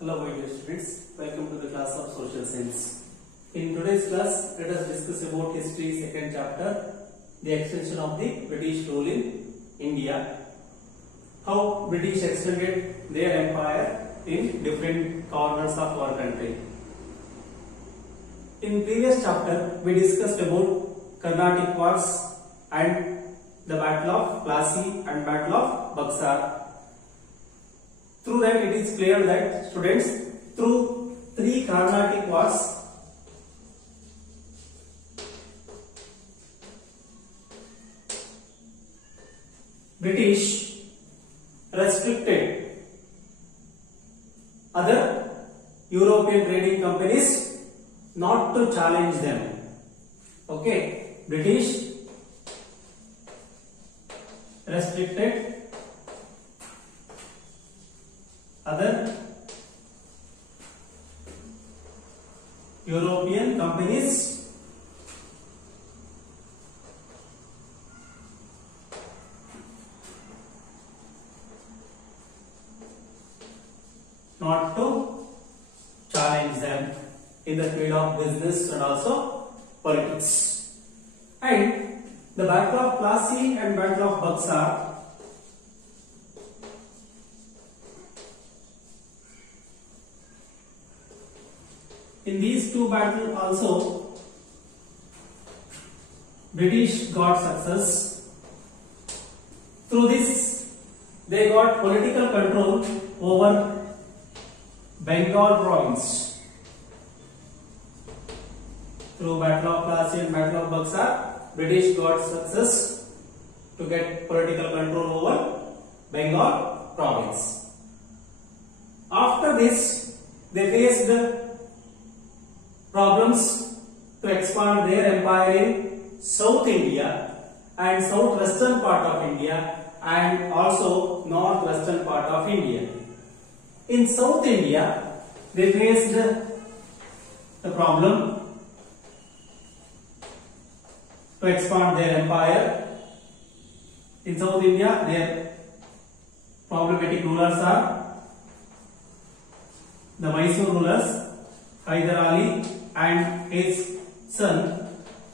Hello my dear students, welcome to the class of social science. In today's class, let us discuss about history second chapter, the extension of the British rule in India. How British extended their empire in different corners of our country. In previous chapter, we discussed about Carnatic Wars and the Battle of Plassey and Battle of Buxar. Through that, it is clear that students, through three Carnatic Wars, British restricted other European trading companies not to challenge them. Okay, British restricted other European companies not to challenge them in the field of business and also politics. And the Battle of Plassey and Battle of Buxar in these two battles also British got success. Through this they got political control over Bengal province. Through Battle of Plassey and Battle of Buxar, British got success to get political control over Bengal province. After this, they faced problems to expand their empire in South India and southwestern part of India and also northwestern part of India. In South India, they faced the problem to expand their empire. In South India, their problematic rulers are the Mysore rulers, Hyder Ali and his son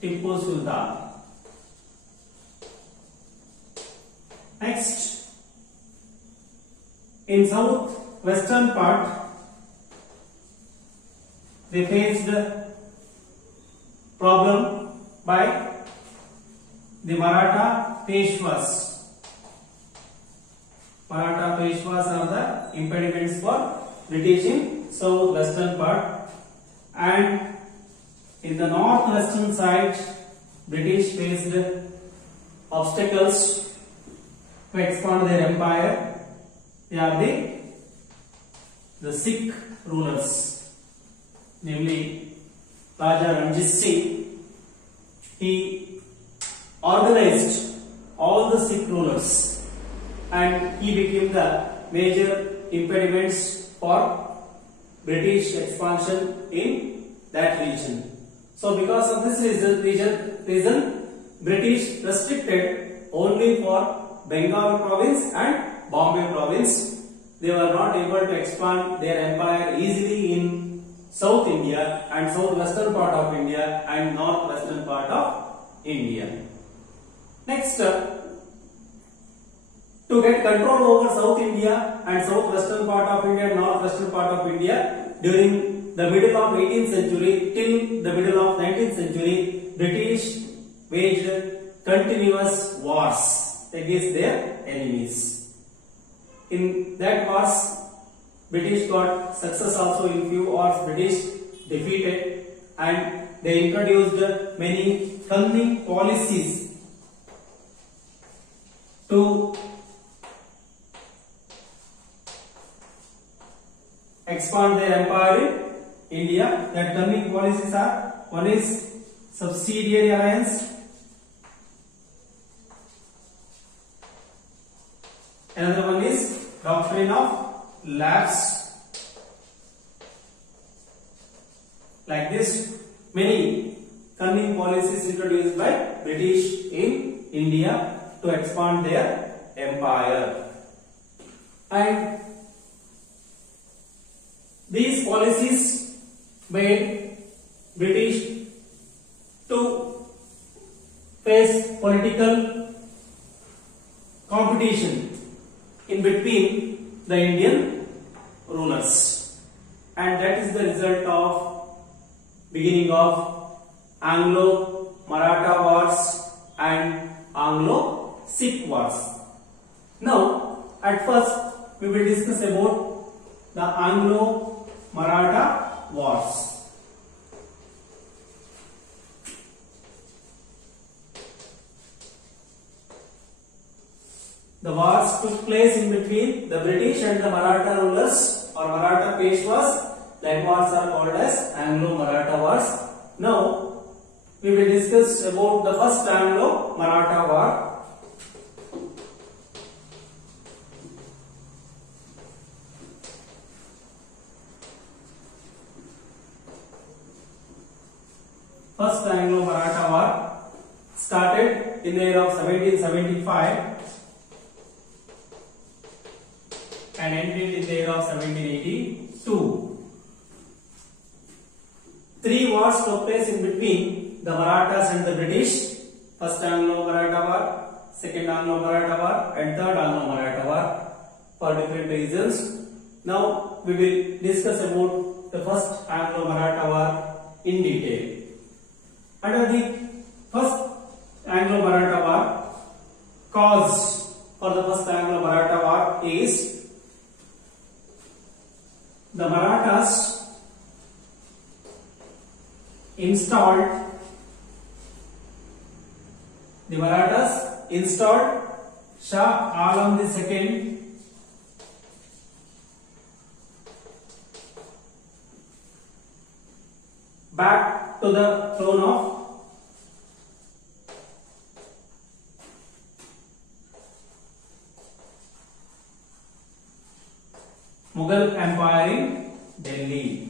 Tipu Sultan. Next, in southwestern part, they faced problem by the Maratha Peshwas. Maratha Peshwas are the impediments for British in southwestern part. And in the northwestern side, British faced obstacles to expand their empire. They are the Sikh rulers, namely Raja Ranjit Singh. He organized all the Sikh rulers and he became the major impediments for British expansion in that region. So because of this reason, British restricted only for Bengal province and Bombay province. They were not able to expand their empire easily in South India and southwestern part of India and northwestern part of India. Next, to get control over South India and southwestern part of India and northwestern part of India during the middle of 18th century till the middle of 19th century, British waged continuous wars against their enemies. In that wars, British got success also in few wars. British defeated and they introduced many cunning policies to expand their empire in India. That cunning policies are: one is subsidiary alliance, another one is doctrine of lapse. Like this, many cunning policies introduced by British in India to expand their empire. And These policies made British to face political competition in between the Indian rulers, and that is the result of beginning of Anglo-Maratha wars and Anglo-Sikh wars. Now, at first we will discuss about the Anglo-Maratha wars. The wars took place in between the British and the Maratha rulers or Maratha Peshwas. That wars are called as Anglo-Maratha wars. Now, we will discuss about the first Anglo-Maratha war. First Anglo-Maratha war started in the year of 1775 and ended in the year of 1782. Three wars took place in between the Marathas and the British. First Anglo-Maratha war, second Anglo-Maratha war, and third Anglo-Maratha war, for different reasons. Now we will discuss about the first Anglo-Maratha war in detail. Under the first Anglo-Maratha war, cause for the first Anglo-Maratha war is the Marathas installed Shah Alam II back to the throne of Mughal Empire in Delhi.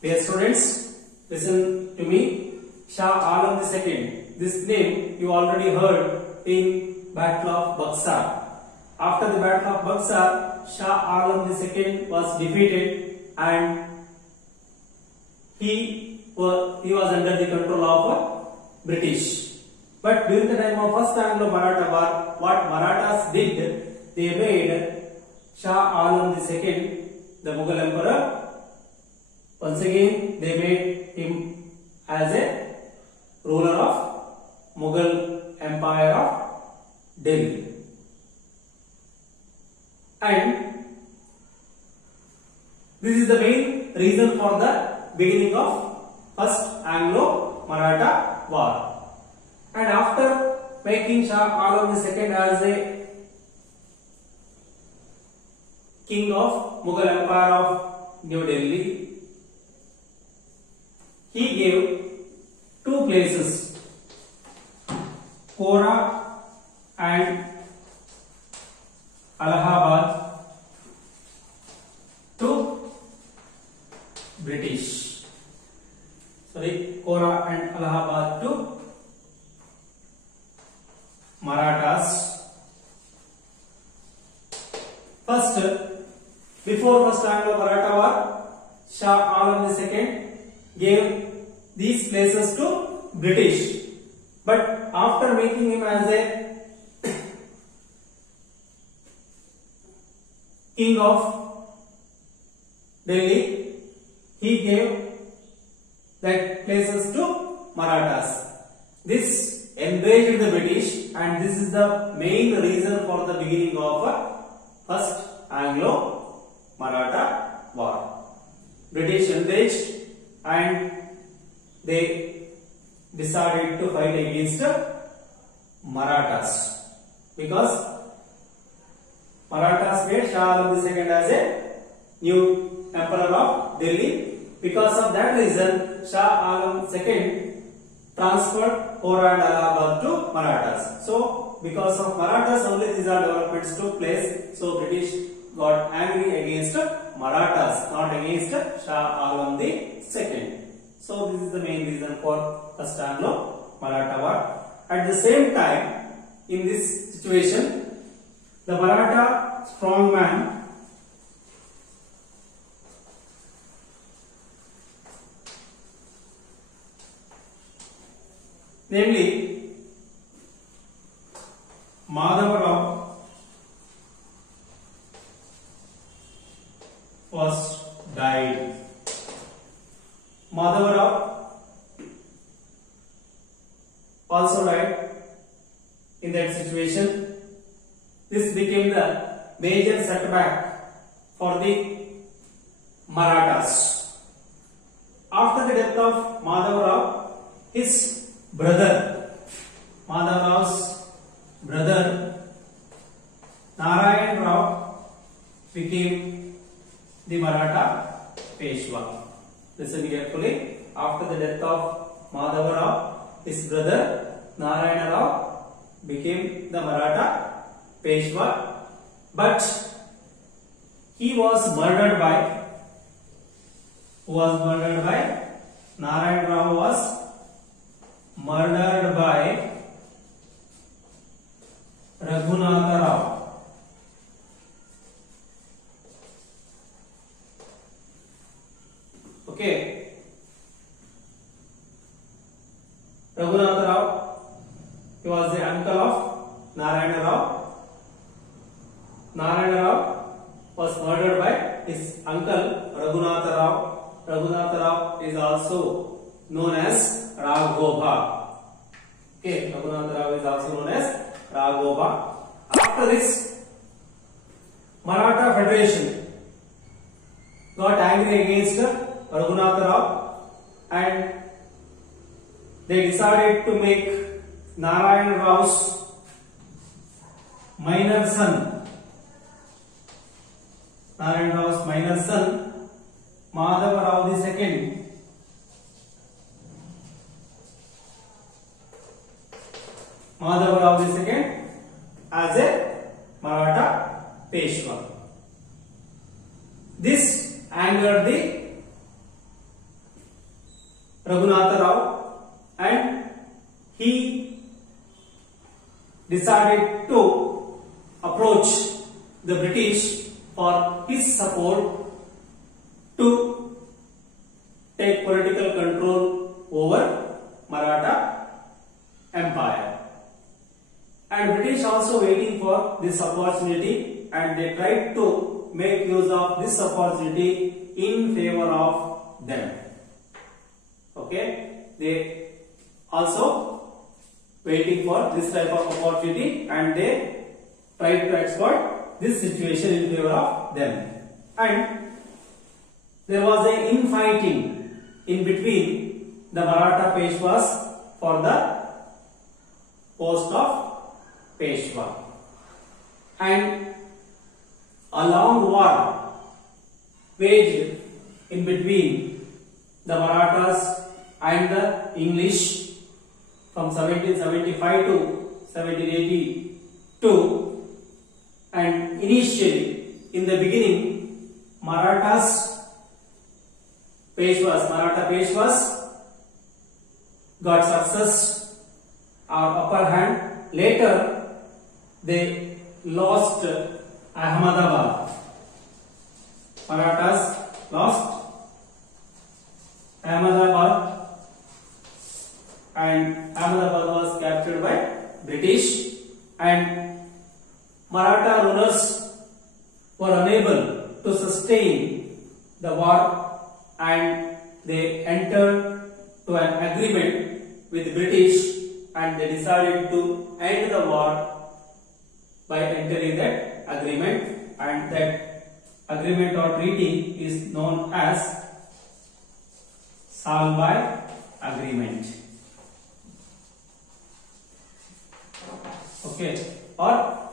Dear students, listen to me. Shah Alam II. This name you already heard in Battle of Buxar. After the Battle of Buxar, Shah Alam II was defeated and he was under the control of British. But during the time of first Anglo-Maratha war, what Marathas did, they made Shah Alam II, the Mughal emperor, once again they made him as a ruler of Mughal Empire of Delhi. And this is the main reason for the beginning of first Anglo-Maratha war. And after making Shah Alam II as a king of Mughal Empire of New Delhi, he gave two places, Kora and Allahabad, to British. Kora and Allahabad to Marathas. First, before first Anglo-Maratha war, Shah Alam II gave these places to British. But after making him as a king of Delhi, he gave that places to Marathas. This enraged the British, and this is the main reason for the beginning of first Anglo-Maratha war. British enraged and they decided to fight against Marathas, because Marathas made Shah Alam II as a new emperor of Delhi. Because of that reason, Shah Alam II transferred Kora and Allahabad to Marathas. So, because of Marathas only these are developments took place. So, British got angry against Marathas, not against Shah Alam II. So, this is the main reason for first Anglo-Maratha war. At the same time, in this situation, the Maratha strongman namely Madhavarao was died. Madhavarao also died in that situation. This became the major setback for the Marathas. After the death of Madhavarao, his brother, Madhavarau's brother Narayan Rao became the Maratha Peshwa. Listen carefully. After the death of Madhavarao, his brother Narayan Rao became the Maratha Peshwa, but he was murdered by Narayan Rao was murdered by Raghunatha Rao. Okay. Raghunatha Rao, he was the uncle of Narayana Rao. Narayana Rao was murdered by his uncle Raghunatha Rao. Raghunatha Rao is also known as Raghova. Okay, Raghunatha Rao is also known as Raghova. After this, Maratha Federation got angry against Raghunatha Rao and they decided to make Narayan Rao's minor son, Madhava Rao II, as a Maratha Peshwa. This angered the Raghunatha Rao and he decided to approach the British for his support to take political control over Maratha Empire. And British also waiting for this opportunity and they tried to make use of this opportunity in favor of them. Okay, they also waiting for this type of opportunity and they tried to exploit this situation in favor of them. And there was a infighting in between the Maratha Peshwas for the post of Peshwa. And a long war waged in between the Marathas and the English from 1775 to 1782. And initially, in the beginning, Maratha Peshwas got success or upper hand. Later, they lost Ahmedabad. Marathas lost Ahmedabad and Ahmedabad was captured by British and Maratha rulers were unable to sustain the war and they entered to an agreement with British and they decided to end the war by entering that agreement, and that agreement or treaty is known as Salbai Agreement. Okay, or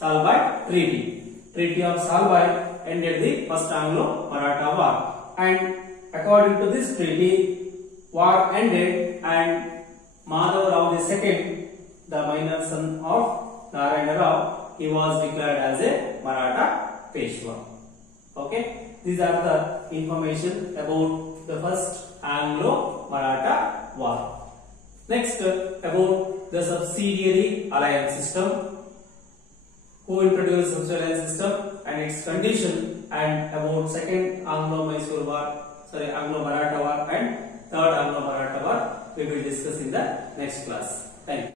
Salbai Treaty. Treaty of Salbai ended the first Anglo-Maratha War, and according to this treaty, war ended and Madhava Rao II, the minor son of Narayana Rao, he was declared as a Maratha Peshwa. Okay, these are the information about the first Anglo-Maratha War. Next, about the subsidiary alliance system. Who introduced subsidiary alliance system and its condition, and about second Anglo-Maratha War and third Anglo-Maratha War we will discuss in the next class. Thank you.